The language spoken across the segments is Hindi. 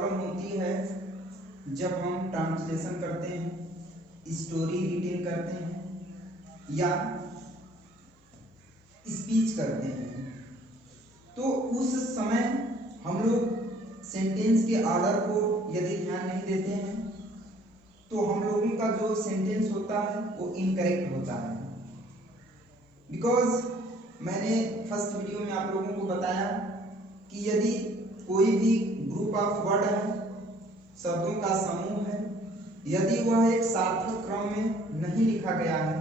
प्रॉब्लम होती है जब हम ट्रांसलेशन करते हैं, स्टोरी रीटेल करते हैं या स्पीच करते हैं, तो उस समय हम लोग सेंटेंस के ऑर्डर को यदि ध्यान नहीं देते हैं तो हम लोगों का जो सेंटेंस होता है वो इनकरेक्ट होता है। बिकॉज मैंने फर्स्ट वीडियो में आप लोगों को बताया कि यदि कोई भी ग्रुप ऑफ वर्ड है, शब्दों का समूह है, यदि वह एक सार्थक क्रम में नहीं लिखा गया है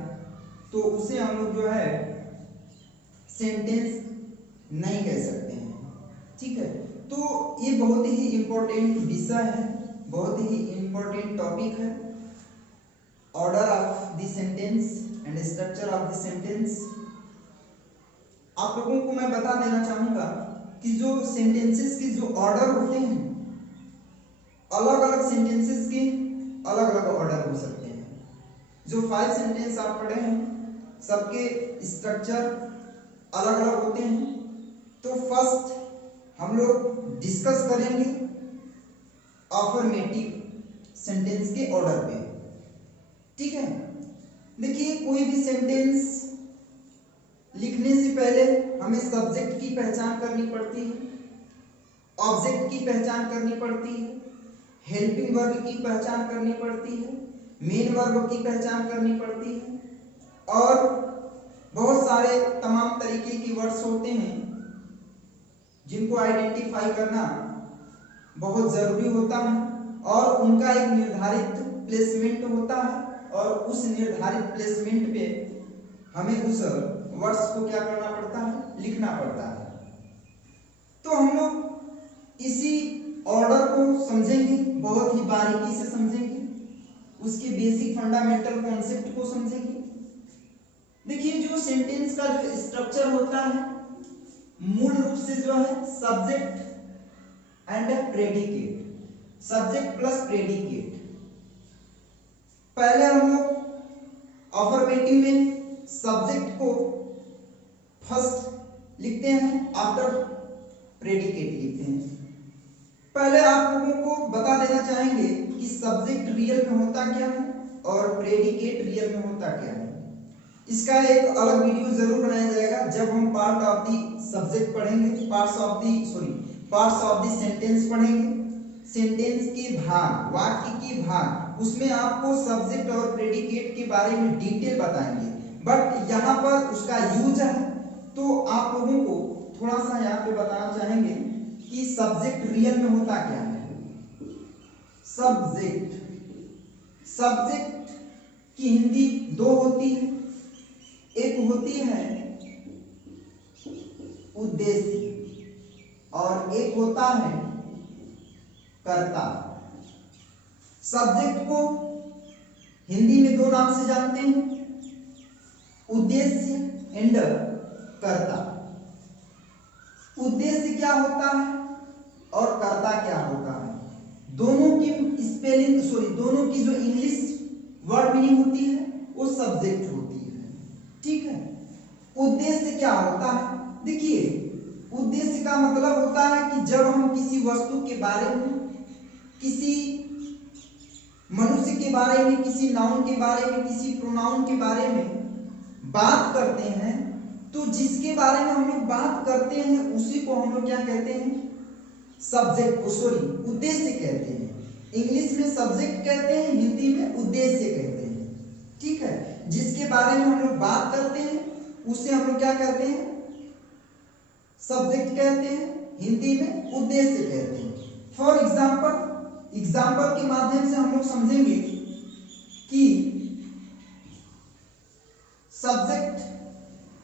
तो उसे हम लोग जो है सेंटेंस नहीं कह सकते हैं। ठीक है, तो ये बहुत ही इंपॉर्टेंट विषय है, बहुत ही इंपॉर्टेंट टॉपिक है, order of the sentence and structure of the sentence. आप लोगों को मैं बता देना चाहूंगा कि जो सेंटेंसेस के जो ऑर्डर होते हैं, अलग अलग सेंटेंसेस के अलग अलग ऑर्डर हो सकते हैं। जो 5 सेंटेंस आप पढ़े हैं सबके स्ट्रक्चर अलग अलग होते हैं। तो फर्स्ट हम लोग डिस्कस करेंगे अफर्मेटिव सेंटेंस के ऑर्डर पे। ठीक है, देखिए कोई भी सेंटेंस लिखने से पहले हमें सब्जेक्ट की पहचान करनी पड़ती है, ऑब्जेक्ट की पहचान करनी पड़ती है, हेल्पिंग वर्ब की पहचान करनी पड़ती है, मेन वर्ब की पहचान करनी पड़ती है और बहुत सारे तमाम तरीके की वर्ड्स होते हैं जिनको आइडेंटिफाई करना बहुत जरूरी होता है और उनका एक निर्धारित प्लेसमेंट होता है और उस निर्धारित प्लेसमेंट पे हमें उस वर्ड्स को क्या करना पड़ता है, लिखना पड़ता है। तो हम लोग इसी ऑर्डर को समझेंगे, बहुत ही बारीकी से समझेंगे, उसके बेसिक फंडामेंटल कॉन्सेप्ट को समझेंगे। देखिए जो सेंटेंस का जो स्ट्रक्चर होता है मूल रूप से जो है subject and predicate, subject plus predicate. पहले हम लोग अफर्मेटिव में सब्जेक्ट को फर्स्ट लिखते हैं, आफ्टर प्रेडिकेट लिखते हैं। पहले आप लोगों को बता देना चाहेंगे कि सब्जेक्ट रियल में होता क्या है और प्रेडिकेट रियल में होता क्या है। इसका एक अलग वीडियो जरूर बनाया जाएगा जब हम पार्ट ऑफ दी सब्जेक्ट पढ़ेंगे, पार्ट्स ऑफ दी सेंटेंस पढ़ेंगे, सेंटेंस के भाग, वाक्य के भाग, उसमें आपको सब्जेक्ट और प्रेडिकेट के बारे में डिटेल बताएंगे। बट यहाँ पर उसका यूज है तो आप लोगों को थोड़ा सा यहाँ पे बताना चाहेंगे कि सब्जेक्ट रियल में होता क्या है। सब्जेक्ट की हिंदी दो होती है, एक होती है उद्देश्य और एक होता है कर्ता। सब्जेक्ट को हिंदी में दो नाम से जानते हैं, उद्देश्य एंड कर्ता। उद्देश्य क्या होता है और कर्ता क्या होता है, दोनों की स्पेलिंग दोनों की जो इंग्लिश वर्ड मीनिंग होती है वो सब्जेक्ट होती है। ठीक है, उद्देश्य क्या होता है, देखिए उद्देश्य का मतलब होता है कि जब हम किसी वस्तु के बारे में, किसी मनुष्य के बारे में, किसी नाउन के बारे में, किसी प्रोनाउन के बारे में बात करते हैं तो जिसके बारे में हम लोग बात करते हैं उसी को हम लोग क्या कहते हैं, सब्जेक्ट उद्देश्य कहते हैं। इंग्लिश में सब्जेक्ट कहते हैं, हिंदी में उद्देश्य कहते हैं। ठीक है, जिसके बारे में हम लोग बात करते हैं उसे हम लोग क्या कहते हैं, सब्जेक्ट कहते हैं, हिंदी में उद्देश्य कहते हैं। फॉर एग्जाम्पल के माध्यम से हम लोग समझेंगे कि सब्जेक्ट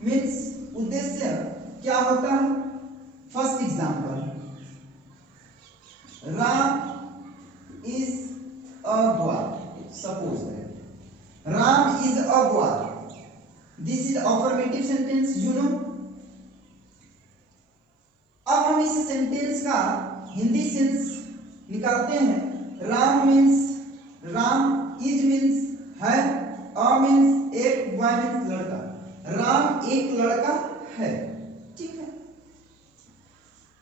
मीन्स उद्देश्य क्या होता है। First example, Ram is a boy. Suppose that Ram is a boy, this is affirmative sentence, you know. अब हम इस सेंटेंस का हिंदी सेंस निकालते हैं। Ram means Ram, is means है, अ मीन्स एक, बॉय मीन्स लड़का। राम एक लड़का है। ठीक है,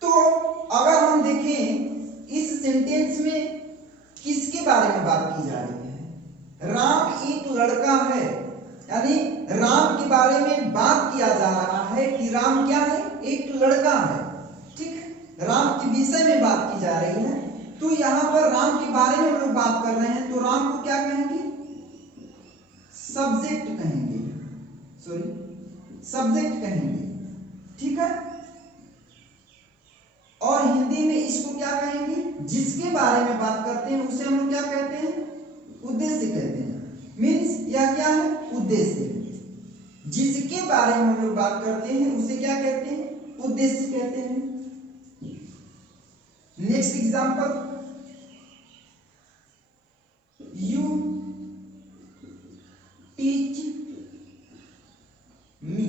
तो अगर हम देखें इस सेंटेंस सेंटेंस में किसके बारे में बात की जा रही है? राम एक लड़का है, यानी राम के बारे में बात किया जा रहा है कि राम क्या है? एक लड़का है। ठीक है, राम के विषय में बात की जा रही है। तो यहाँ पर राम के बारे में हम लोग बात कर रहे हैं, तो राम को क्या कहेंगे? सब्जेक्ट कहेंगे, सब्जेक्ट कहेंगे। ठीक है, और हिंदी में इसको क्या कहेंगे? जिसके बारे में बात करते हैं उसे हम लोग क्या कहते हैं? उद्देश्य कहते हैं। मीन्स यह क्या है? उद्देश्य। जिसके बारे में हम लोग बात करते हैं उसे क्या कहते हैं? उद्देश्य कहते हैं। Next example, you teach me.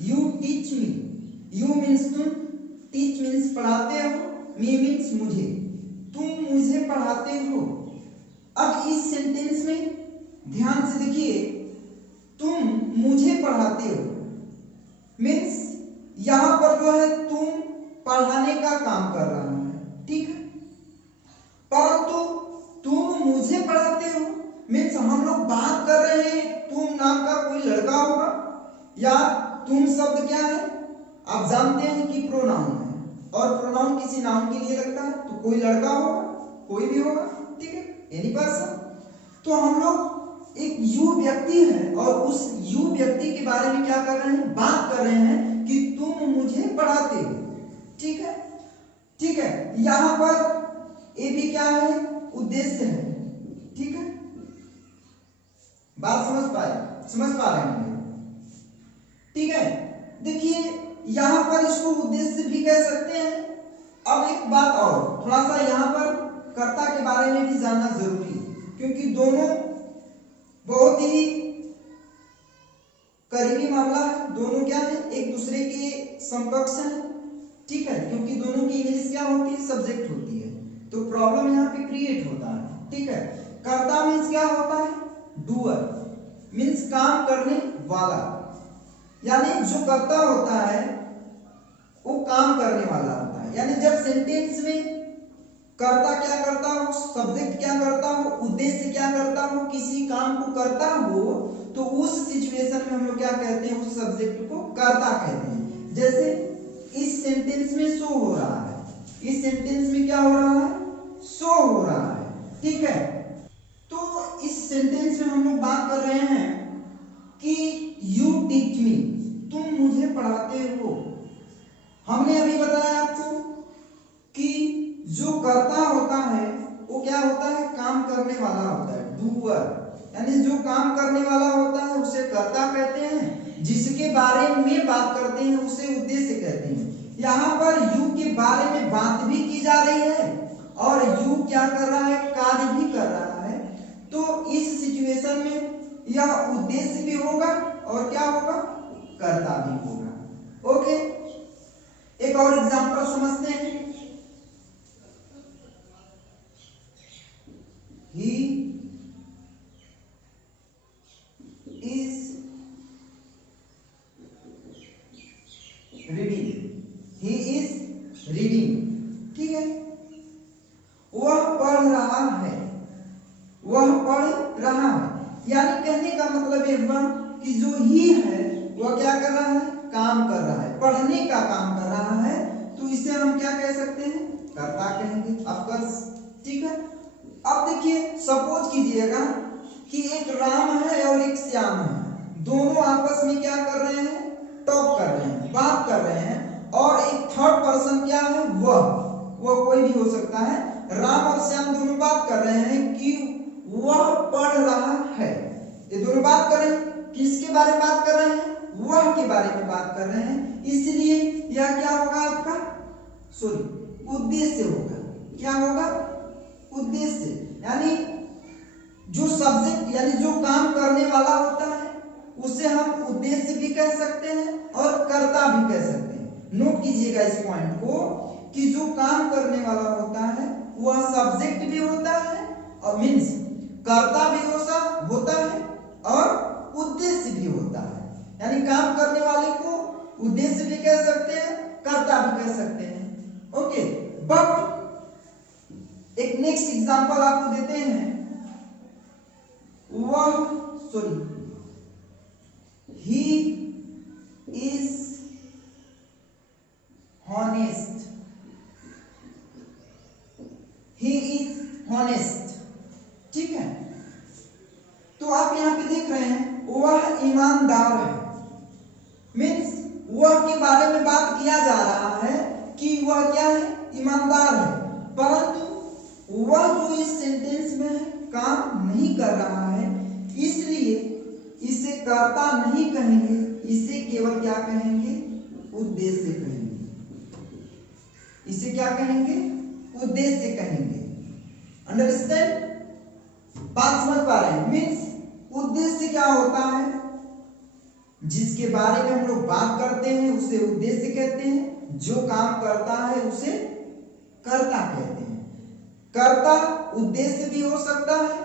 You teach me, you means तुम, टीच मीन्स पढ़ाते हो, मी मीन्स मुझे, तुम मुझे पढ़ाते हो। अब इस सेंटेंस में ध्यान से देखिए, तुम मुझे पढ़ाते हो मीन्स यहां पर जो है तुम पढ़ाने का काम कर रहा है। ठीक है, परंतु तुम मुझे पढ़ाते हो मीन्स हम लोग बात कर रहे हैं तुम नाम का कोई लड़का होगा, या तुम शब्द क्या है? आप जानते हैं कि प्रोनाउन है, और प्रोनाउन किसी नाउन के लिए लगता है, तो कोई लड़का होगा, कोई भी होगा। ठीक है, एनी पर्सन। तो हम लोग एक यू व्यक्ति है और उस यू व्यक्ति के बारे में क्या कर रहे हैं? बात कर रहे हैं कि तुम मुझे पढ़ाते हो। ठीक है, ठीक है, यहां पर ये भी क्या है? उद्देश्य है। ठीक है, बात समझ पा रहे हैं? ठीक है, देखिए यहां पर इसको उद्देश्य भी कह सकते हैं। अब एक बात और, थोड़ा सा यहां पर कर्ता के बारे में भी जानना जरूरी है, क्योंकि दोनों बहुत ही करीबी मामला है। दोनों क्या है? एक दूसरे के समकक्ष हैं। ठीक है, क्योंकि दोनों की इंग्लिश क्या होती है? सब्जेक्ट होती है, तो प्रॉब्लम यहाँ पे क्रिएट होता है। ठीक है, कर्ता मीन्स क्या होता है? डूअर, मीन्स काम करने वाला, यानी जो कर्ता होता है वो काम करने वाला होता है। यानी जब सेंटेंस में कर्ता क्या करता हो, सब्जेक्ट क्या करता हो, उद्देश्य क्या करता हो, किसी काम को करता हो, तो उस सिचुएशन में हम लोग क्या कहते हैं? उस सब्जेक्ट को कर्ता कहते हैं। जैसे इस सेंटेंस में शो हो रहा है, इस सेंटेंस में क्या हो रहा है? शो हो रहा है। ठीक है, तो इस सेंटेंस में हम लोग बात कर रहे हैं कि यू टीच मी, तुम मुझे पढ़ाते हो। हमने अभी बताया आपको कि जो कर्ता होता है वो क्या होता है? काम करने वाला होता है, डूअर, यानी जो काम करने वाला होता है उसे कर्ता कहते हैं। जिसके बारे में बात करते हैं उसे उद्देश्य कहते हैं। यहाँ पर यू के बारे में बात भी की जा रही है और यू क्या कर रहा है? कार्य भी कर रहा है। तो इस सिचुएशन में यह उद्देश्य भी होगा और क्या होगा? कर्ता भी होगा। ओके, एक और एग्जांपल समझते हैं। He is reading. He is reading. ठीक है, वह पढ़ रहा है, वह पढ़ रहा है। यानी कहने का मतलब ये हुआ कि जो ही है वह क्या कर रहा है? काम कर रहा है, पढ़ने का काम कर रहा है। तो इसे हम क्या कह सकते हैं? कर्ता कहेंगे, ऑफकोर्स। ठीक है, अब देखिए, सपोज कीजिएगा कि एक राम है और एक श्याम है, दोनों आपस में क्या कर रहे हैं? टॉक कर रहे हैं, बात कर रहे हैं, और एक थर्ड पर्सन क्या है? वह कोई भी हो सकता है। राम और श्याम दोनों बात कर रहे हैं कि वह पढ़ रहा है। ये दोनों बात कर रहे हैं, किसके बारे में बात कर रहे हैं? वह के बारे में बात कर रहे हैं। इसलिए यह क्या होगा? आपका उद्देश्य होगा। क्या होगा? उद्देश्य, यानी जो सब्जेक्ट यानी जो काम करने वाला होता है उसे हम उद्देश्य भी कह सकते हैं और कर्ता भी कह सकते हैं। नोट कीजिएगा इस पॉइंट को कि जो काम करने वाला होता है वह सब्जेक्ट भी होता है और मीन्स कर्ता भी होता है और उद्देश्य भी होता है। यानी काम करने वाले को उद्देश्य भी कह सकते हैं, कर्ता भी कह सकते हैं। ओके, बट एक नेक्स्ट एग्जांपल आपको देते हैं, he is honest, he is honest, ठीक है। तो आप यहां पे देख रहे हैं वह ईमानदार है, मीन्स वह के बारे में बात किया जा रहा है कि वह क्या है, ईमानदार है, परंतु वह जो इस सेंटेंस में है काम नहीं कर रहा है, इसलिए इसे कर्ता नहीं कहेंगे, इसे केवल क्या कहेंगे, उद्देश्य कहेंगे। इसे क्या कहेंगे, उद्देश्य कहेंगे। अंडरस्टैंड, बात समझ पा रहे हैं? मीन्स उद्देश्य क्या होता है, जिसके बारे में हम लोग बात करते हैं उसे उद्देश्य कहते हैं, जो काम करता है उसे कर्ता कहते हैं। कर्ता उद्देश्य भी हो सकता है,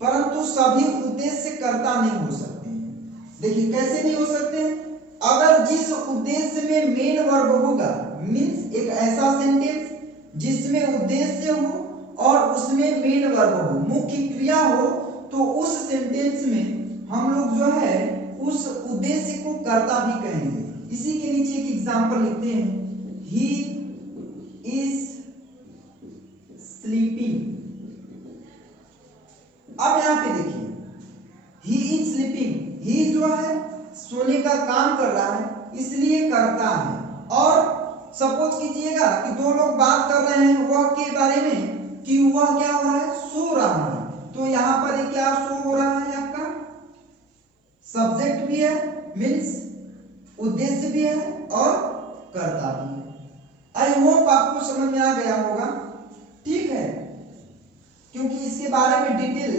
परंतु सभी उद्देश्य कर्ता नहीं हो सकते हैं। देखिए कैसे नहीं हो सकते, अगर जिस उद्देश्य में मेन वर्ब होगा, मीन्स एक ऐसा सेंटेंस जिसमें उद्देश्य हो और उसमें मेन वर्ब हो, मुख्य क्रिया हो, तो उस सेंटेंस में हम लोग जो है उस उद्देश्य को कर्ता भी कहेंगे। इसी के नीचे एक एग्जांपल लिखते हैं, ही इज स्लीपिंग। अब यहां पे देखिए, ही इज स्लीपिंग, ही जो है सोने का काम कर रहा है, इसलिए करता है। और सपोज कीजिएगा कि दो लोग बात कर रहे हैं वह के बारे में कि वह क्या हो रहा है, सो रहा है, तो यहां पर ये क्या शो हो रहा है, आपका सब्जेक्ट भी है, मीन्स उद्देश्य भी है और कर्ता भी है। आई होप आपको समझ में आ गया होगा, ठीक है, क्योंकि इसके बारे में डिटेल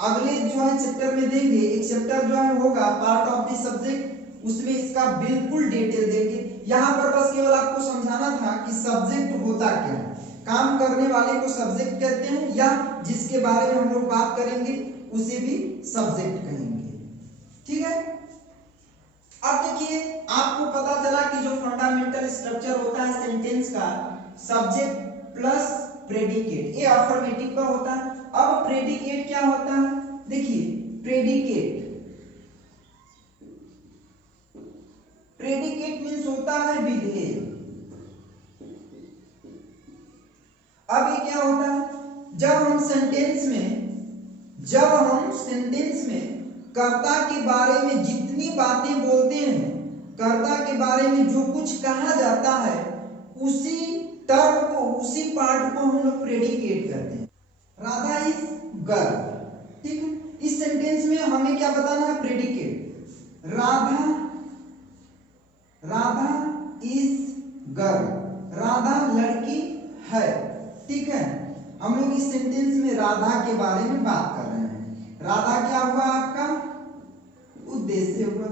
अगले जो है चैप्टर में देंगे। एक चैप्टर जो है होगा पार्ट ऑफ द सब्जेक्ट, उसमें इसका बिल्कुल डिटेल देंगे। यहाँ पर बस केवल आपको समझाना था कि सब्जेक्ट होता क्या है, काम करने वाले को सब्जेक्ट कहते हैं, या जिसके बारे में हम लोग बात करेंगे उसे भी सब्जेक्ट कहेंगे, ठीक है। अब देखिए आपको पता चला कि जो फंडामेंटल स्ट्रक्चर होता है सेंटेंस का, सब्जेक्ट प्लस प्रेडिकेट, ये अफर्मेटिव का होता है। अब प्रेडिकेट क्या होता है, देखिए प्रेडिकेट मीन्स होता है विधेय। अब ये क्या होता है, जब हम सेंटेंस में कर्ता के बारे में जितनी बातें बोलते हैं, कर्ता के बारे में जो कुछ कहा जाता है, उसी टर्म को, उसी पार्ट को हम लोग प्रेडिकेट करते हैं। राधा इज गर्ल, ठीक है, इस सेंटेंस में हमें क्या बताना है, predicate. Radha is girl, Radha लड़की है, ठीक है। हम लोग इस सेंटेंस में राधा के बारे में बात कर रहे हैं। राधा क्या हुआ, आपका उद्देश्य हुआ,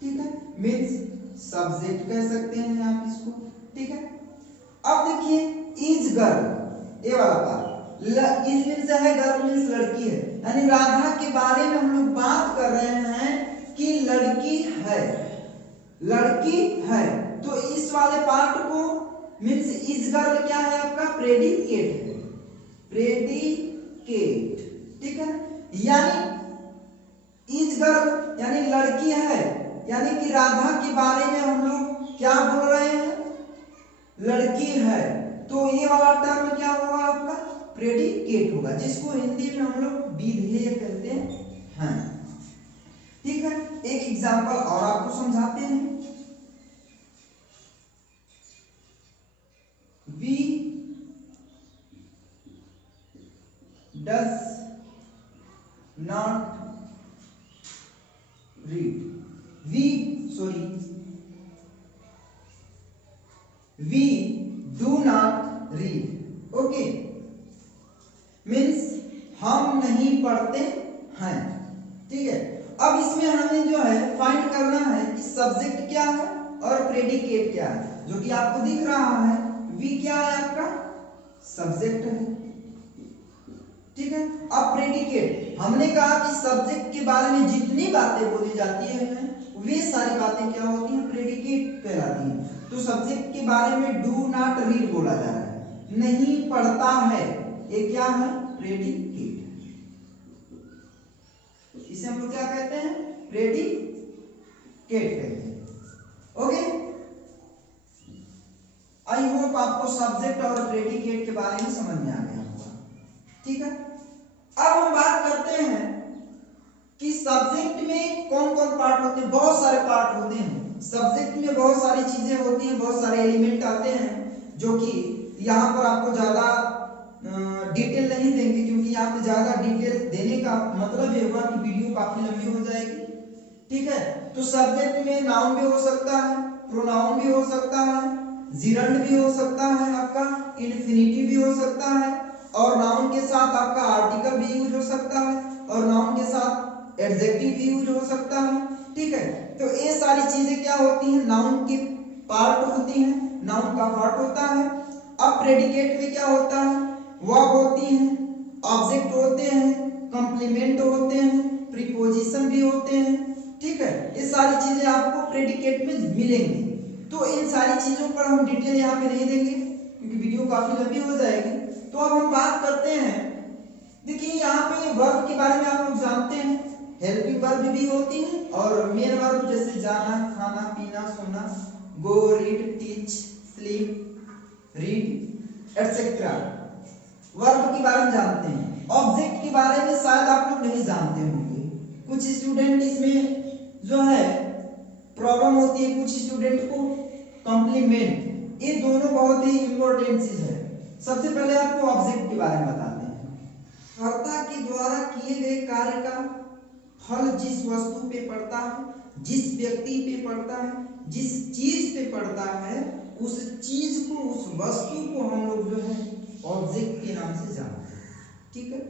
ठीक है, मीन्स सब्जेक्ट कह सकते हैं आप इसको, ठीक है। अब देखिए इज गर्ल, ये वाला पार्ट, इज मीन्स है, गर्ल मीन्स लड़की है, यानी राधा के बारे में हम लोग बात कर रहे हैं कि लड़की है, तो इस वाले पार्ट को मीन्स इज गर्ल क्या है, आपका प्रेडिकेट है, ठीक है। यानी इज गर्ल यानी लड़की है, यानी कि राधा के बारे में हम लोग क्या बोल रहे हैं, लड़की है, तो ये वाला टर्म क्या होगा, आपका प्रेडिकेट होगा, जिसको हिंदी में हम लोग विधेय कहते हैं, ठीक है। एक एग्जांपल और आपको समझाते हैं, we does not read, we do not read, okay, means हम नहीं पढ़ते हैं, ठीक है। अब इसमें हमें जो है फाइंड करना है कि सब्जेक्ट क्या है और प्रेडिकेट क्या है, जो कि आपको दिख रहा है, वी क्या है, आपका सब्जेक्ट है, ठीक है। अब प्रेडिकेट, हमने कहा कि सब्जेक्ट के बारे में जितनी बातें बोली जाती है वे सारी बातें क्या होती हैं, प्रेडिकेट कहलाती हैं। तो सब्जेक्ट के बारे में डू नॉट रीड बोला जा रहा है, नहीं पढ़ता है, ये क्या है? प्रेडिकेट। इसे हम लोग क्या कहते हैं? प्रेडिकेट कहते हैं। ओके, आई होप आपको सब्जेक्ट और प्रेडिकेट के बारे में समझ में आ गया होगा। ठीक है, अब हम बात करते हैं कि सब्जेक्ट में कौन कौन पार्ट होते हैं। बहुत सारे पार्ट होते हैं सब्जेक्ट में, बहुत सारी चीजें होती हैं, बहुत सारे एलिमेंट आते हैं जो कि यहाँ पर आपको ज्यादा डिटेल नहीं देंगे, क्योंकि यहाँ पे ज्यादा डिटेल देने का मतलब ये होगा कि वीडियो काफी लंबी हो जाएगी। ठीक है, तो सब्जेक्ट में नाउन भी हो सकता है, प्रोनाउन भी हो सकता है, जिरंड भी हो सकता है, आपका इन्फिनिटिव भी हो सकता है, और नाउन के साथ आपका आर्टिकल भी यूज हो सकता है, और नाउन के साथ एडजेक्टिव भी यूज हो सकता है। ठीक है, तो ये सारी चीजें क्या होती हैं? नाउन की पार्ट होती हैं, नाउन का पार्ट होता है। अब प्रेडिकेट में क्या होता है? वर्ब होती हैं, ऑब्जेक्ट होते हैं, कंप्लीमेंट होते हैं, प्रीपोजिशन भी होते हैं। ठीक है, ये सारी चीजें आपको प्रेडिकेट में मिलेंगी। तो इन सारी चीजों पर हम डिटेल यहाँ पे नहीं देंगे क्योंकि वीडियो काफी लंबी हो जाएगी। तो अब हम बात करते हैं, देखिए यहाँ पे वर्ब के बारे में आप लोग जानते हैं, हेल्पिंग वर्ब भी होती है और मेन वर्ब जैसे जाना, खाना, पीना, सोना, go, read, teach, sleep, read etcetera. Verb के बारे में जानते हैं। ऑब्जेक्ट के बारे में शायद आप लोग नहीं जानते होंगे, कुछ स्टूडेंट इसमें जो है प्रॉब्लम होती है, कुछ स्टूडेंट को कॉम्प्लीमेंट। ये दोनों बहुत ही इंपॉर्टेंट चीज है। सबसे पहले आपको ऑब्जेक्ट के बारे में बताते हैं। कर्ता के द्वारा किए गए कार्य का फल जिस वस्तु पे पड़ता है, जिस व्यक्ति पे पड़ता है, जिस चीज पे पड़ता है, उस चीज को, उस वस्तु को हम लोग जो है ऑब्जेक्ट के नाम से जानते हैं। ठीक है,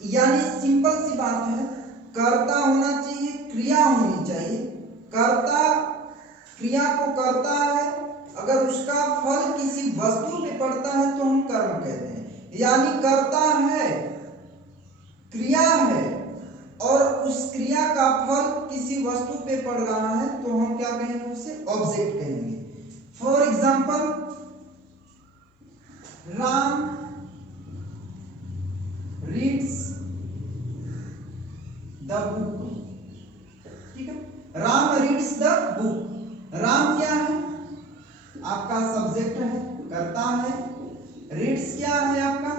यानी सिंपल सी बात है, कर्ता होना चाहिए, क्रिया होनी चाहिए। कर्ता क्रिया को करता है, अगर उसका फल किसी वस्तु पे पड़ता है तो हम कर्म कहते हैं। यानी कर्ता है, क्रिया है, और उस क्रिया का फल किसी वस्तु पे पड़ रहा है तो हम क्या कहेंगे? उसे ऑब्जेक्ट कहेंगे। For example, Ram reads the book. ठीक है, Ram reads the book. Ram क्या है? आपका सब्जेक्ट है, करता है। रीड्स क्या है? आपका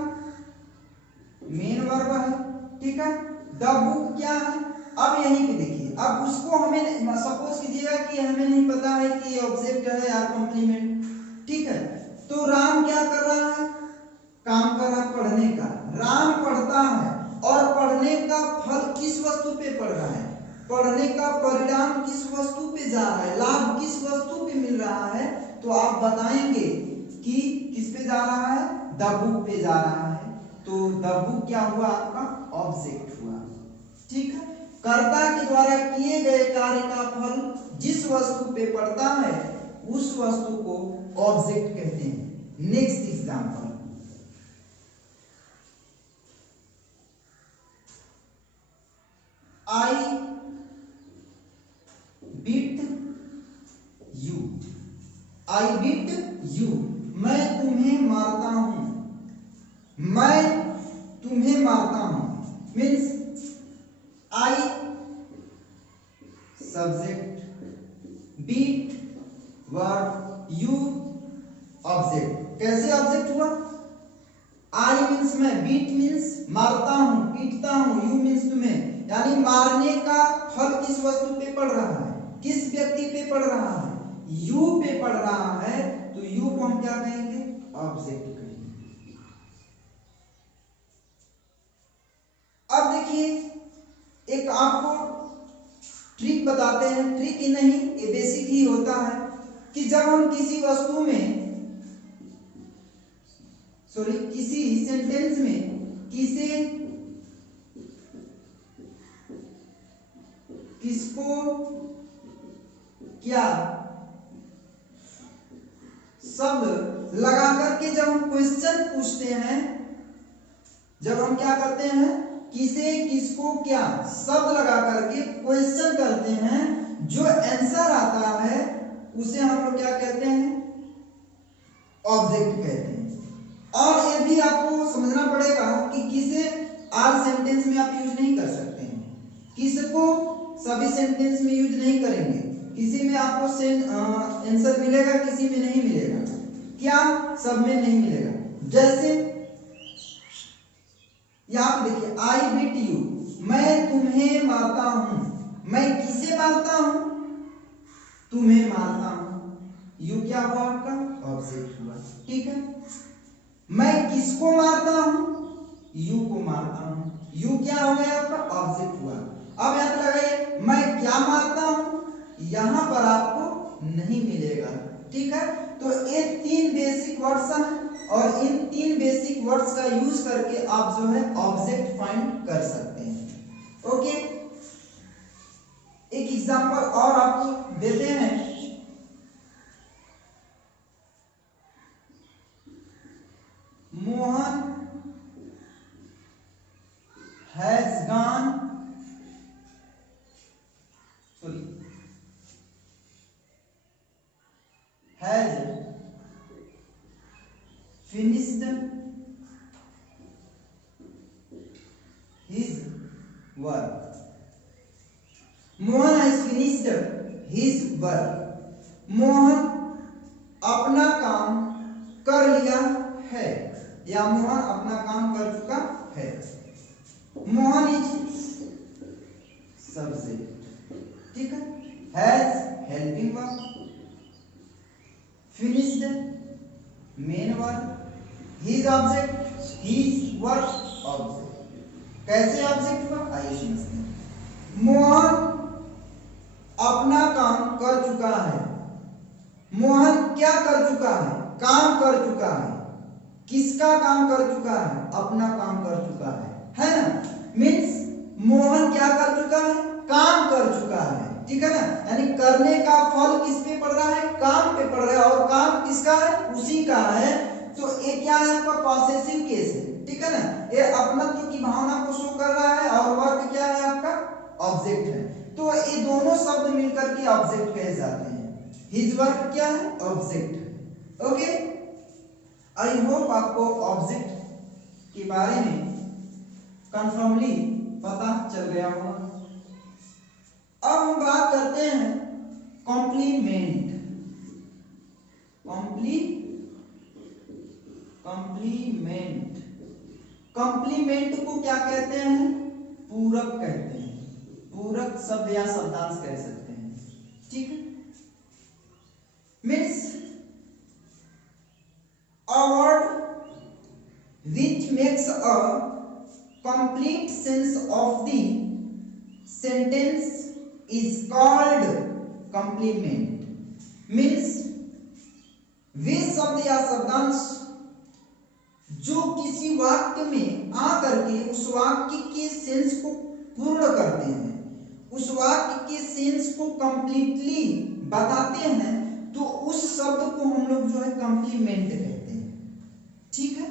मेन वर्ब है। ठीक है, द बुक क्या है? अब यहीं पे देखिए, अब उसको हमें सपोज कीजिएगा कि हमें नहीं पता है कि ये ऑब्जेक्ट है या कॉम्प्लीमेंट। ठीक है, तो राम क्या कर रहा है? काम कर रहा है पढ़ने का। राम पढ़ता है, और पढ़ने का फल किस वस्तु पे पड़ रहा है? पढ़ने का परिणाम किस वस्तु पे जा रहा है? लाभ किस वस्तु पे मिल रहा है? तो आप बताएंगे कि किस पे जा रहा है? द बुक पे जा रहा है। तो द बुक क्या हुआ? आपका ऑब्जेक्ट हुआ। ठीक है, कर्ता के द्वारा किए गए कार्य का फल जिस वस्तु पे पड़ता है उस वस्तु को ऑब्जेक्ट कहते हैं। Next example, I beat you। I beat you, मैं तुम्हें मारता हूं। मैं तुम्हें मारता हूं means I subject, beat verb, you object. कैसे ऑब्जेक्ट हुआ? I मीन्स मैं, beat मीन्स मारता हूं, पीटता हूं, you मीन्स तुम्हें। यानी मारने का फल किस वस्तु पे पड़ रहा है? किस व्यक्ति पे पड़ रहा है? यू पे पड़ रहा है, तो यू को हम क्या कहेंगे? ऑब्जेक्ट कहेंगे। अब देखिए, एक आपको ट्रिक बताते हैं। ट्रिक ही नहीं, ये बेसिक ही होता है कि जब हम किसी वस्तु में, किसी सेंटेंस में किसको क्या शब्द लगा करके जब हम क्वेश्चन पूछते हैं, जब हम क्या करते हैं, किसे, किसको, क्या शब्द लगा करके क्वेश्चन करते हैं, जो आंसर आता है उसे हम लोग क्या कहते हैं? ऑब्जेक्ट कहते हैं। भी आपको समझना पड़ेगा कि किसे आल सेंटेंस में आप यूज नहीं कर सकते हैं, किसको सभी सेंटेंस में यूज नहीं करेंगे, किसी में आपको आंसर मिलेगा, किसी में नहीं मिलेगा, क्या सब में नहीं मिलेगा। जैसे यहाँ पे देखिए आई बीट यू, मैं तुम्हें मारता हूं, मैं किसे मारता हूं, तुम्हें मारता हूं, यू क्या हुआ आपका ऑब्जेक्ट हुआ, ठीक है। मैं किसको मारता हूं, यू को मारता हूं, यू क्या हो गया आपका ऑब्जेक्ट हुआ। अब यहां पर लगाइए मैं क्या मारता हूं, यहां पर आपको नहीं मिलेगा, ठीक है। तो ये 3 बेसिक वर्ड्स हैं और इन 3 बेसिक वर्ड्स का यूज करके आप जो है ऑब्जेक्ट फाइंड कर सकते हैं। ओके, एक एग्जांपल और आपको देते हैं। Mohan has gone has finished his work। Mohan has finished his work। Mohan अपना काम कर लिया है या मोहन अपना काम कर चुका है। मोहन इज सब्जेक्ट, ठीक है। Has helping verb, finished main verb, his object, his work object. कैसे ऑब्जेक्ट हुआ आइए समझते हैं। मोहन अपना काम कर चुका है, मोहन क्या कर चुका है, काम कर चुका है। किसका काम कर चुका है, अपना काम कर चुका है ना। मीन्स मोहन क्या कर चुका है, काम कर चुका है, ठीक है ना। यानी करने का फल किस पे पड़ रहा है, काम पे पड़ रहा है, और काम किसका है, उसी का है। तो ये क्या है आपका पॉसेसिव केस है, ठीक है ना। ये अपनत्व की भावना को शो कर रहा है और वर्क क्या है आपका ऑब्जेक्ट है। तो ये दोनों शब्द मिलकर के ऑब्जेक्ट कहे जाते हैं। हिज वर्क क्या है, ऑब्जेक्ट है। ओके, आई होप आपको ऑब्जेक्ट के बारे में कंफर्मली पता चल गया होगा। अब हम बात करते हैं कॉम्प्लीमेंट। कॉम्प्लीमेंट को क्या कहते हैं, पूरक कहते हैं। पूरक शब्द या शब्दांश कह सकते हैं, ठीक है। Means a word which makes a complete sense of the sentence is called complement। Means वे शब्द या शब्दांश जो किसी वाक्य में आकर के उस वाक्य के सेंस को पूर्ण करते हैं, उस वाक्य के सेंस को कंप्लीटली बताते हैं, तो उस शब्द को हम लोग जो है कॉम्प्लीमेंट कहते हैं, ठीक है।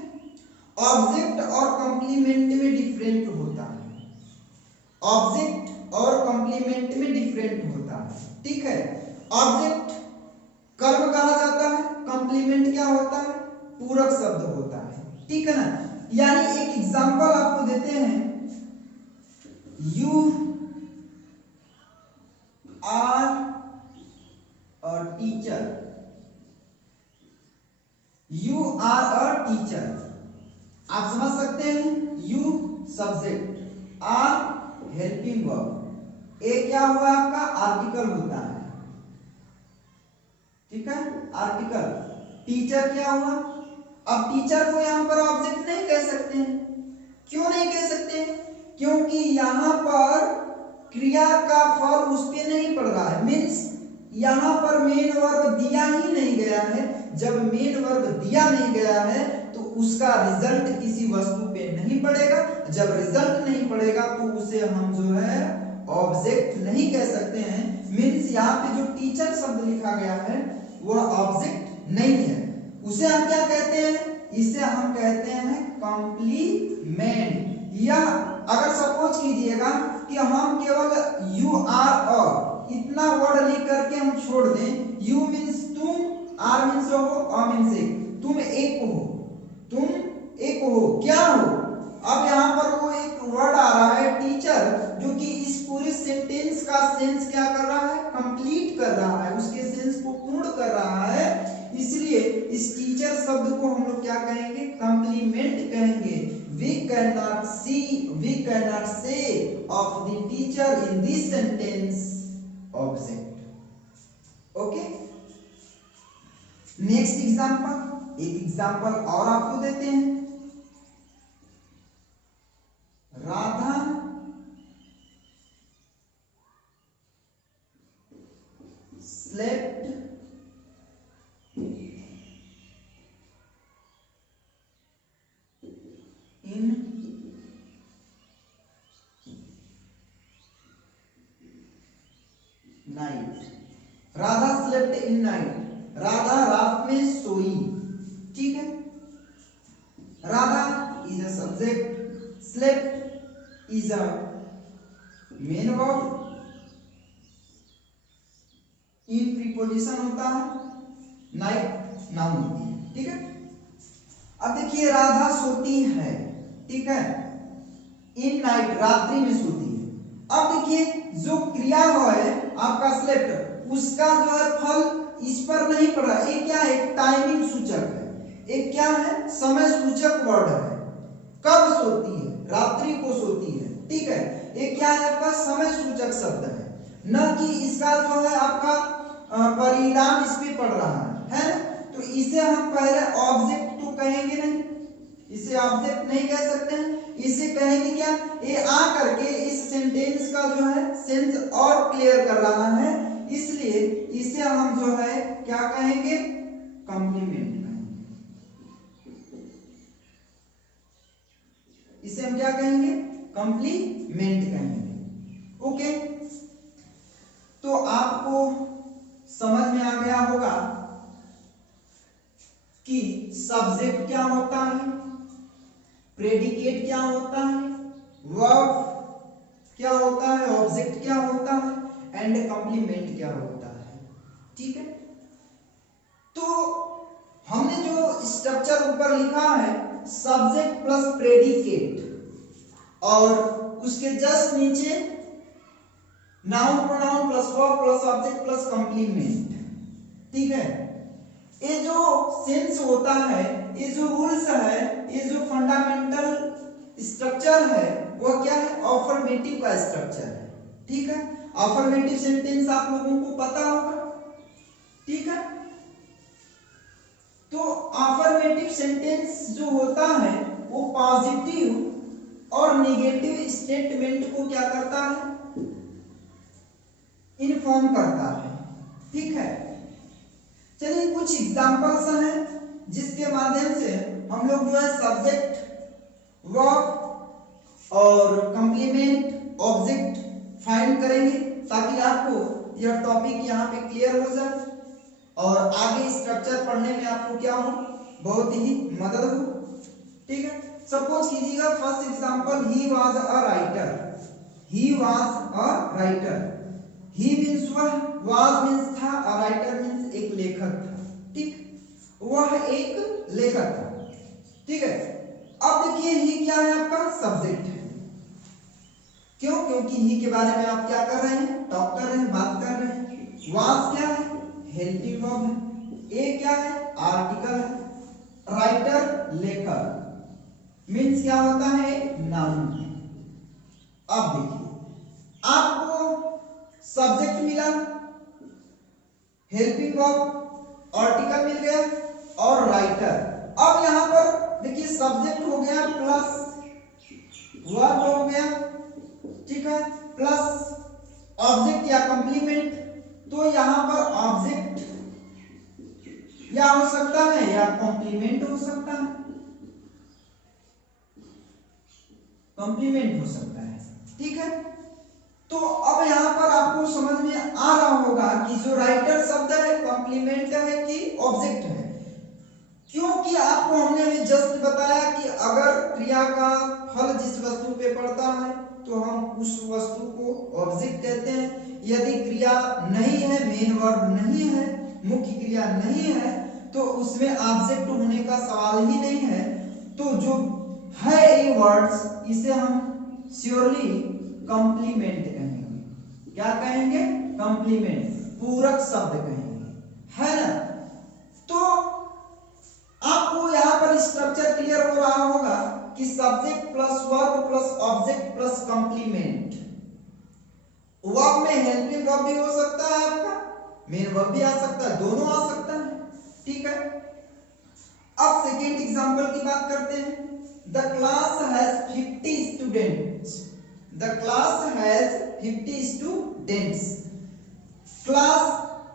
ऑब्जेक्ट और कॉम्प्लीमेंट में डिफरेंट होता है, ऑब्जेक्ट और कॉम्प्लीमेंट में डिफरेंट होता है, ठीक है। ऑब्जेक्ट कर्म कहा जाता है, कॉम्प्लीमेंट क्या होता है, पूरक शब्द होता है, ठीक है ना। यानी एक एग्जांपल आपको देते हैं, you are a teacher, you are a teacher. आप समझ सकते हैं, you subject, are helping verb, a क्या हुआ आपका आर्टिकल होता है, ठीक है, आर्टिकल। टीचर क्या हुआ, अब टीचर को यहां पर ऑब्जेक्ट नहीं कह सकते हैं। क्यों नहीं कह सकते, क्योंकि यहां पर क्रिया का फल उस पे नहीं पड़ रहा है। मीन्स यहां पर मेन वर्ब दिया ही नहीं गया है। जब मेन वर्ब दिया नहीं गया है तो उसका रिजल्ट किसी वस्तु पे नहीं पड़ेगा। जब रिजल्ट नहीं पड़ेगा तो उसे हम जो है ऑब्जेक्ट नहीं कह सकते हैं। मीन्स यहाँ पे जो टीचर शब्द लिखा गया है वह ऑब्जेक्ट नहीं है, उसे हम क्या कहते हैं, इसे हम कहते हैं कॉम्प्लीमेंट। या अगर सपोज कीजिएगा कि हम केवल यू आर अ इतना वर्ड लिख करके हम छोड़ दें, यू मीन्स तुम, आर मीन्स रहो, अ मीन्स एक, तुम एक हो, तुम एक एक हो, क्या हो। अब यहाँ पर वो एक वर्ड आ रहा है टीचर, जो कि इस पूरे सेंटेंस का सेंस क्या कर रहा है, कंप्लीट कर रहा है, उसके सेंस को पूर्ण कर रहा है। इसलिए इस टीचर शब्द को हम लोग क्या कहेंगे, कॉम्प्लीमेंट कहेंगे। we cannot say of the teacher in this sentence object। Okay, next example, एक एग्जांपल और आपको देते हैं। Radha slept in night। Radha slept in night, Radha रात में सोई। ठीक है, Radha is a subject, slept is a main verb, in preposition होता है, नाइट नाउन होती है। ठीक है, अब देखिए राधा सोती है, ठीक है, इन नाइट रात्रि में सोती है। अब देखिए जो क्रिया है आपका स्लेप्ट, उसका जो है फल इस पर नहीं पड़ रहा, एक क्या है, एक टाइमिंग सूचक है, एक क्या है, समय सूचक वर्ड है। कब सोती है, रात्रि को सोती है। ठीक है, एक क्या है आपका समय सूचक शब्द है, न कि इसका जो है आपका परिणाम इस पे पड़ रहा है ना। तो इसे हम पहले ऑब्जेक्ट तो कहेंगे नहीं, इसे ऑब्जेक्ट नहीं कह सकते हैं, इसे कहेंगे क्या, ये आ करके इस सेंटेंस का जो है सेंस और क्लियर कर रहा है। इसलिए इसे हम जो है क्या कहेंगे, कॉम्प्लीमेंट कहेंगे। इसे हम क्या कहेंगे, कॉम्प्लीमेंट कहेंगे। ओके, तो आपको समझ में आ गया होगा कि सब्जेक्ट क्या होता है, प्रेडिकेट क्या होता है, वर्ब क्या होता है, ऑब्जेक्ट क्या होता है, एंड कॉम्प्लीमेंट क्या होता है। ठीक है, तो हमने जो स्ट्रक्चर ऊपर लिखा है, सब्जेक्ट प्लस प्रेडिकेट, और उसके जस्ट नीचे noun pronoun plus verb plus object plus complement. ठीक है, ये जो सेंस होता है, ये जो रूल्स है, ये जो फंडामेंटल स्ट्रक्चर है, वो क्या है, अफर्मेटिव का स्ट्रक्चर है। ठीक है, अफर्मेटिव सेंटेंस आप लोगों को पता होगा। ठीक है, तो अफर्मेटिव सेंटेंस जो होता है वो पॉजिटिव और नेगेटिव स्टेटमेंट को क्या करता है, इन्फॉर्म करता है। ठीक है, चलिए कुछ एग्जांपल्स हैं जिसके माध्यम से हम लोग जो है सब्जेक्ट, वर्ब और कॉम्प्लीमेंट, ऑब्जेक्ट फाइंड करेंगे, ताकि आपको यह टॉपिक यहाँ पे क्लियर हो जाए और आगे स्ट्रक्चर पढ़ने में आपको क्या हो, बहुत ही मदद हो। ठीक है, सपोज कीजिएगा first example, he was a writer, he was a writer, he means वह, वाज मीन्स था, अ राइटर मीन्स एक लेखक था। ठीक, वह एक लेखक था। ठीक है, अब देखिए ही क्या है, आपका सब्जेक्ट है। क्यों, क्योंकि ही के बारे में आप क्या कर रहे हैं, टॉक कर रहे हैं, बात कर रहे हैं। वाज क्या है, हेल्पिंग वर्ब है। ए क्या है, आर्टिकल है। राइटर लेखक, मीन्स क्या होता है, नाउन है। अब देखिए आपको सब्जेक्ट मिला, हेल्पिंग वर्ब, आर्टिकल मिल गया और राइटर। अब यहां पर देखिए सब्जेक्ट हो गया प्लस वर्ब हो गया, ठीक है, प्लस ऑब्जेक्ट या कॉम्प्लीमेंट। तो यहां पर ऑब्जेक्ट या हो सकता है या कॉम्प्लीमेंट हो सकता है, कॉम्प्लीमेंट हो सकता है। ठीक है, तो अब यहां पर आपको समझ में आ रहा होगा कि जो राइटर शब्द है कॉम्प्लीमेंट है कि ऑब्जेक्ट है। क्योंकि आपको हमने अभी जस्ट बताया कि अगर क्रिया का फल जिस वस्तु पे पड़ता है तो हम उस वस्तु को ऑब्जेक्ट कहते हैं। यदि क्रिया नहीं है, मेन वर्ब नहीं है, मुख्य क्रिया नहीं है, तो उसमें ऑब्जेक्ट होने का सवाल ही नहीं है। तो जो वर्ड्स, इसे हम श्योरली कॉम्प्लीमेंट कहेंगे। क्या कहेंगे? कॉम्प्लीमेंट, पूरक शब्द कहेंगे, है ना। तो आपको यहाँ पर स्ट्रक्चर क्लियर हो रहा होगा कि subject plus verb plus object plus complement. Verb में हेल्पिंग वर्ब भी हो सकता है, आपका मेन वर्ब भी आ सकता है, दोनों आ सकता है, ठीक है। अब सेकेंड एग्जांपल की बात करते हैं। The class has 50 students. The class has 50 students. Class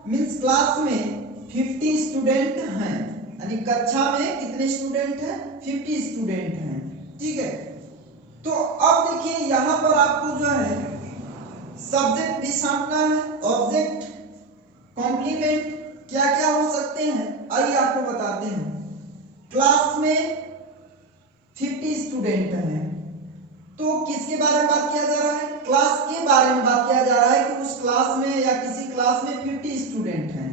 means class में 50 स्टूडेंट हैं, यानी कक्षा में कितने स्टूडेंट हैं? 50 स्टूडेंट हैं, ठीक है। तो अब देखिए यहां पर आपको जो है सब्जेक्ट भी छांटना है, ऑब्जेक्ट, कॉम्प्लीमेंट क्या क्या हो सकते हैं, आइए आपको बताते हैं। क्लास में 50 स्टूडेंट हैं, तो किसके बारे में बात किया जा रहा है? क्लास के बारे में बात किया जा रहा है कि उस क्लास में या किसी क्लास में 50 स्टूडेंट हैं।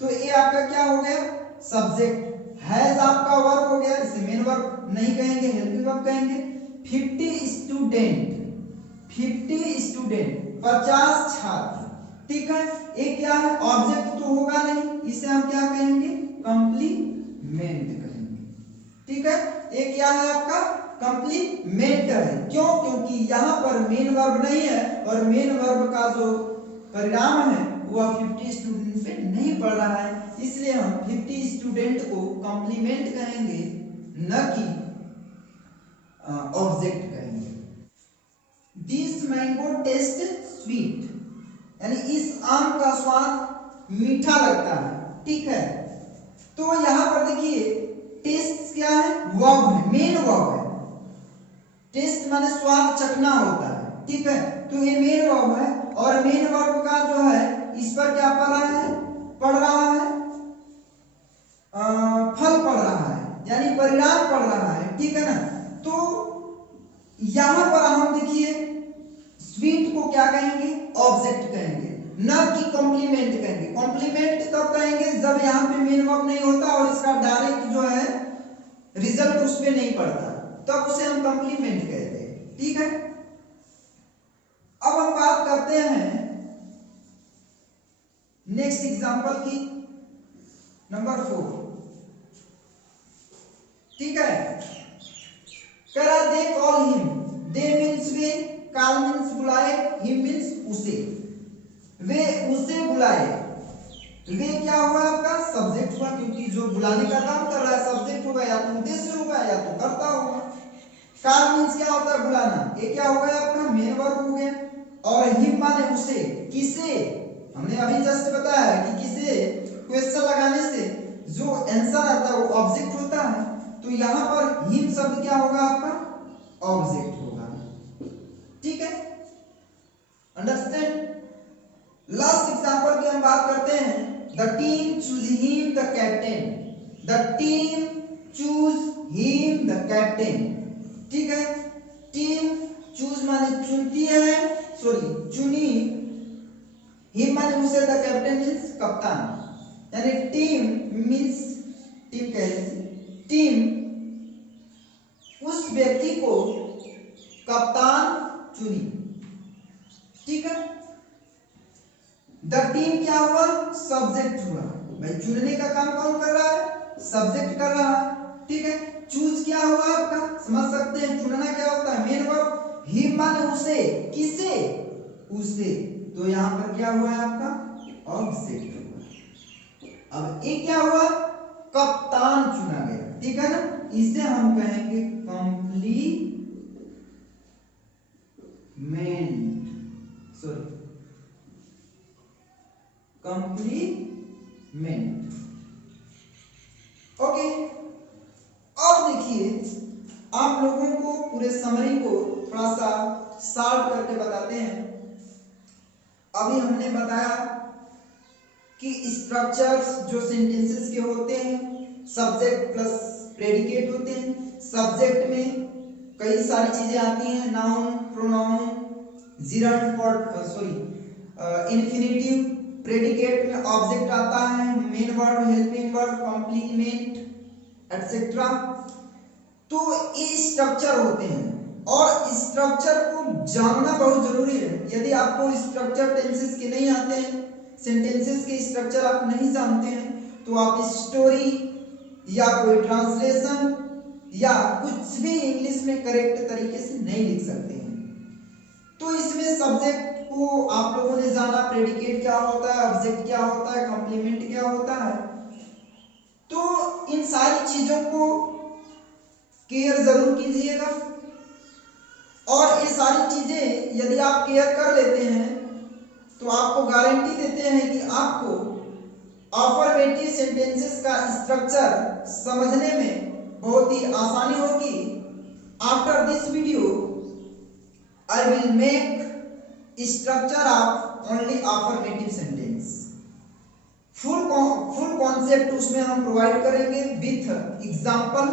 तो ये आपका क्या हो गया? सब्जेक्ट। हैज आपका वर्ब हो गया, इसे मेन वर्ब नहीं कहेंगे, हेल्पिंग वर्ब कहेंगे। 50 स्टूडेंट, 50 स्टूडेंट 50 छात्र, ठीक है। ये क्या है? ऑब्जेक्ट तो होगा नहीं, इसे हम क्या कहेंगे? कॉम्प्लीमेंट कहेंगे, ठीक है। ये क्या है आपका? कॉम्प्लीमेंट है। क्यों? क्योंकि यहाँ पर मेन वर्ब नहीं है और मेन वर्ब का जो परिणाम है वह 50 स्टूडेंट पे नहीं पड़ रहा है, इसलिए हम 50 स्टूडेंट को कॉम्प्लीमेंट कहेंगे, न कि ऑब्जेक्ट कहेंगे। दिस मैंगो टेस्ट स्वीट, यानी इस आम का स्वाद मीठा लगता है, ठीक है। तो यहां पर देखिए टेस्ट क्या है? वर्ब है, मेन वर्ब है। टेस्ट माने स्वाद चखना होता है, ठीक है। तो ये मेन वर्ब है और मेन वर्ब का जो है इस पर क्या पड़ रहा है? पड़ रहा है फल पड़ रहा है, यानी परिणाम पड़ रहा है, ठीक है ना। तो यहां पर हम देखिए स्वीट को क्या कहेंगे? ऑब्जेक्ट कहेंगे, न कि कॉम्प्लीमेंट कहेंगे। कॉम्प्लीमेंट तब कहेंगे जब यहाँ पे मेन वर्ब नहीं होता और इसका डायरेक्ट जो है रिजल्ट उस पे नहीं पड़ता, तब उसे हम कॉम्प्लीमेंट कहते हैं, ठीक है। अब हम बात करते हैं नेक्स्ट एग्जांपल की, नंबर 4, ठीक है। कह रहा they call him, they means way, call means बुलाए, हिम मीन्स उसे, वे उसे बुलाए। वे क्या हुआ आपका? सब्जेक्ट हुआ, क्योंकि जो बुलाने का काम कर रहा है सब्जेक्ट होगा, या तो उद्देश्य होगा या तो कर्ता होगा। कॉल मीन्स क्या होता है? बुलाना। ये क्या हो गया आपका? मेन वर्ब हो गया। और हिम माने उसे, किसे? हमने अभी जस्ट बताया कि किसे क्वेश्चन लगाने से जो आंसर आता है वो ऑब्जेक्ट होता है, तो यहां पर हिम शब्द क्या होगा आपका? ऑब्जेक्ट होगा, ठीक है। अंडरस्टैंड? लास्ट एग्जांपल की हम बात करते हैं। The team choose him the captain, the team choose him the captain, ठीक है। टीम चूज माने चुनती है, सॉरी चुनी, हिम माने उसे, द कैप्टन मींस कप्तान, यानी टीम मींस टीम कहते, टीम उस व्यक्ति को कप्तान चुनी, ठीक है। द टीम क्या हुआ? सब्जेक्ट हुआ, भाई चुनने का काम कौन कर रहा है? सब्जेक्ट कर रहा है, ठीक है। चूज क्या हुआ आपका? समझ सकते हैं चुनना क्या होता है? Main verb. हिम माने उसे, किसे? उसे, तो यहां पर क्या हुआ है आपका? ऑब्जेक्ट हुआ। अब ये क्या हुआ? कप्तान चुना गया, ठीक है ना। इसे हम कहेंगे कॉम्प्लीमेंट, सॉरी कॉम्प्लीमेंट, ओके। अब देखिए आप लोगों को पूरे समरी को थोड़ा सा शॉर्ट करके बताते हैं। अभी हमने बताया कि स्ट्रक्चर्स जो सेंटेंसेस के होते हैं, सब्जेक्ट प्लस प्रेडिकेट होते हैं। सब्जेक्ट में कई सारी चीजें आती हैं, noun, pronoun, gerund, sorry infinitive. Predicate में ऑब्जेक्ट आता है, main verb, helping verb, complement etcetera. तो ये स्ट्रक्चर होते हैं। और स्ट्रक्चर को जानना बहुत जरूरी है। यदि आपको स्ट्रक्चर टेंसेस के नहीं आते हैं, सेंटेंसेस के स्ट्रक्चर आप नहीं जानते हैं, तो आप स्टोरी या कोई ट्रांसलेशन या कुछ भी इंग्लिश में करेक्ट तरीके से नहीं लिख सकते हैं। तो इसमें सब्जेक्ट को आप लोगों ने जाना, प्रेडिकेट क्या होता है, ऑब्जेक्ट क्या होता है, कॉम्प्लीमेंट क्या होता है। तो इन सारी चीजों को केयर जरूर कीजिएगा, और ये सारी चीजें यदि आप केयर कर लेते हैं तो आपको गारंटी देते हैं कि आपको अफर्मेटिव सेंटेंसेस का स्ट्रक्चर समझने में बहुत ही आसानी होगी। After this video I will make structure of only affirmative sentence. Full concept उसमें हम प्रोवाइड करेंगे विथ एग्जाम्पल